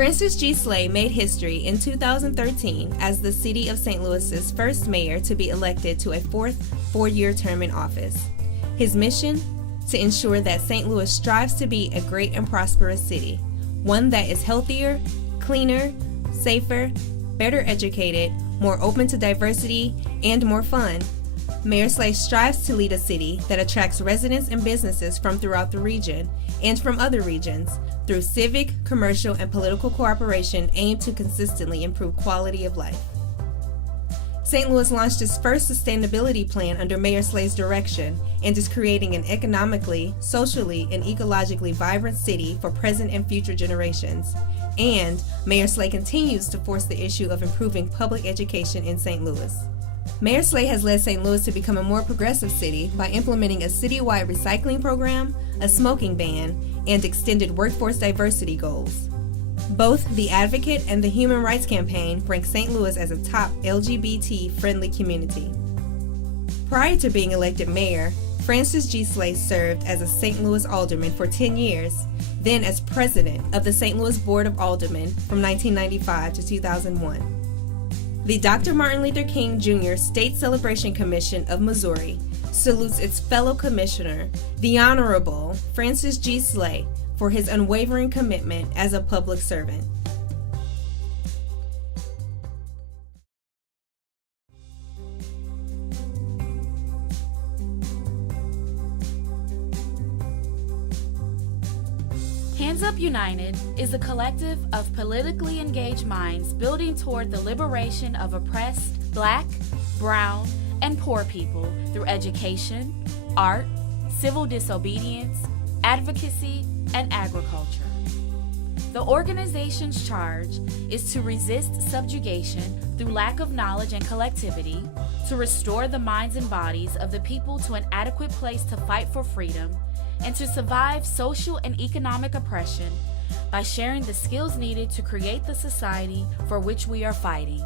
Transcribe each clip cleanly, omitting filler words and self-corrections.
Francis G. Slay made history in 2013 as the City of St. Louis's first mayor to be elected to a four-year term in office. His mission? To ensure that St. Louis strives to be a great and prosperous city, one that is healthier, cleaner, safer, better educated, more open to diversity, and more fun. Mayor Slay strives to lead a city that attracts residents and businesses from throughout the region and from other regions through civic, commercial, and political cooperation aimed to consistently improve quality of life. St. Louis launched its first sustainability plan under Mayor Slay's direction and is creating an economically, socially, and ecologically vibrant city for present and future generations. And Mayor Slay continues to force the issue of improving public education in St. Louis. Mayor Slay has led St. Louis to become a more progressive city by implementing a citywide recycling program, a smoking ban, and extended workforce diversity goals. Both the Advocate and the Human Rights Campaign rank St. Louis as a top LGBT-friendly community. Prior to being elected mayor, Francis G. Slay served as a St. Louis alderman for 10 years, then as president of the St. Louis Board of Aldermen from 1995 to 2001. The Dr. Martin Luther King Jr. State Celebration Commission of Missouri salutes its fellow commissioner, the Honorable Francis G. Slay, for his unwavering commitment as a public servant. Hands Up United is a collective of politically engaged minds building toward the liberation of oppressed Black, brown, and poor people through education, art, civil disobedience, advocacy, and agriculture. The organization's charge is to resist subjugation through lack of knowledge and collectivity, to restore the minds and bodies of the people to an adequate place to fight for freedom, and to survive social and economic oppression by sharing the skills needed to create the society for which we are fighting.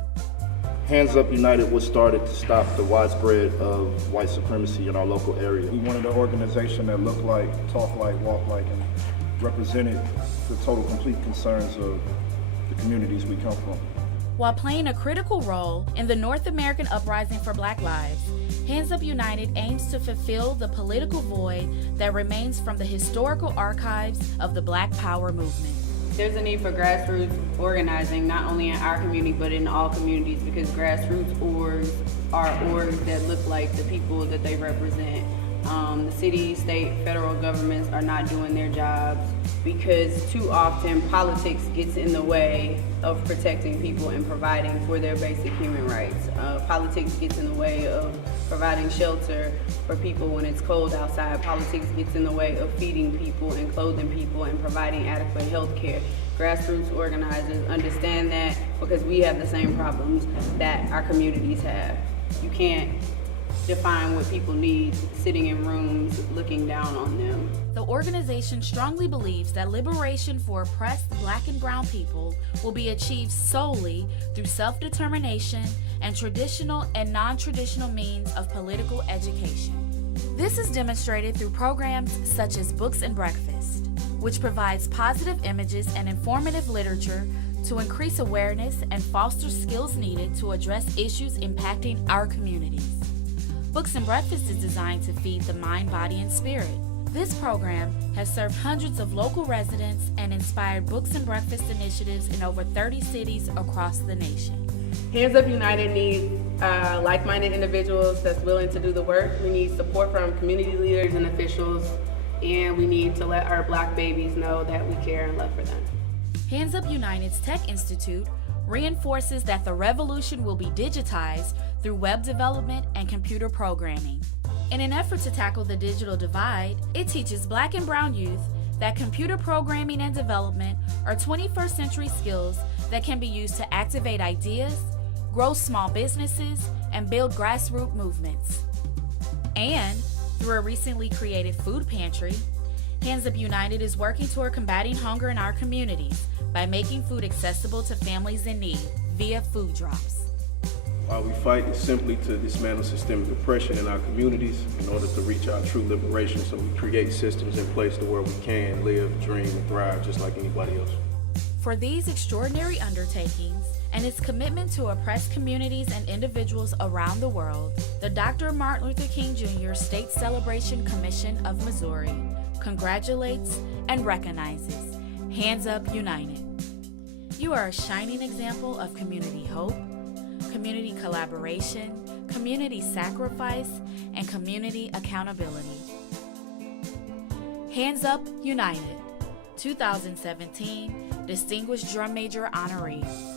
Hands Up United was started to stop the widespread of white supremacy in our local area. We wanted an organization that looked like, talked like, walked like, and represented the total complete concerns of the communities we come from. While playing a critical role in the North American uprising for Black lives, Hands Up United aims to fulfill the political void that remains from the historical archives of the Black Power movement. There's a need for grassroots organizing, not only in our community, but in all communities, because grassroots orgs are orgs that look like the people that they represent. The city, state, federal governments are not doing their jobs because too often politics gets in the way of protecting people and providing for their basic human rights. Politics gets in the way of providing shelter for people when it's cold outside. Politics gets in the way of feeding people and clothing people and providing adequate health care. Grassroots organizers understand that because we have the same problems that our communities have. You can't define what people need sitting in rooms looking down on them. The organization strongly believes that liberation for oppressed Black and brown people will be achieved solely through self-determination and traditional and non-traditional means of political education. This is demonstrated through programs such as Books and Breakfast, which provides positive images and informative literature to increase awareness and foster skills needed to address issues impacting our communities. Books and Breakfast is designed to feed the mind, body, and spirit. This program has served hundreds of local residents and inspired Books and Breakfast initiatives in over 30 cities across the nation. Hands Up United needs like-minded individuals that's willing to do the work. We need support from community leaders and officials, and we need to let our Black babies know that we care and love for them. Hands Up United's Tech Institute reinforces that the revolution will be digitized through web development and computer programming. In an effort to tackle the digital divide, it teaches Black and brown youth that computer programming and development are 21st century skills that can be used to activate ideas, grow small businesses, and build grassroots movements. And through a recently created food pantry, Hands Up United is working toward combating hunger in our communities by making food accessible to families in need via food drops. Why we fight is simply to dismantle systemic oppression in our communities in order to reach our true liberation, so we create systems in place to where we can live, dream, and thrive just like anybody else. For these extraordinary undertakings and its commitment to oppressed communities and individuals around the world, the Dr. Martin Luther King Jr. State Celebration Commission of Missouri congratulates and recognizes Hands Up United. You are a shining example of community hope, community collaboration, community sacrifice, and community accountability. Hands Up United, 2017 Distinguished Drum Major Honoree.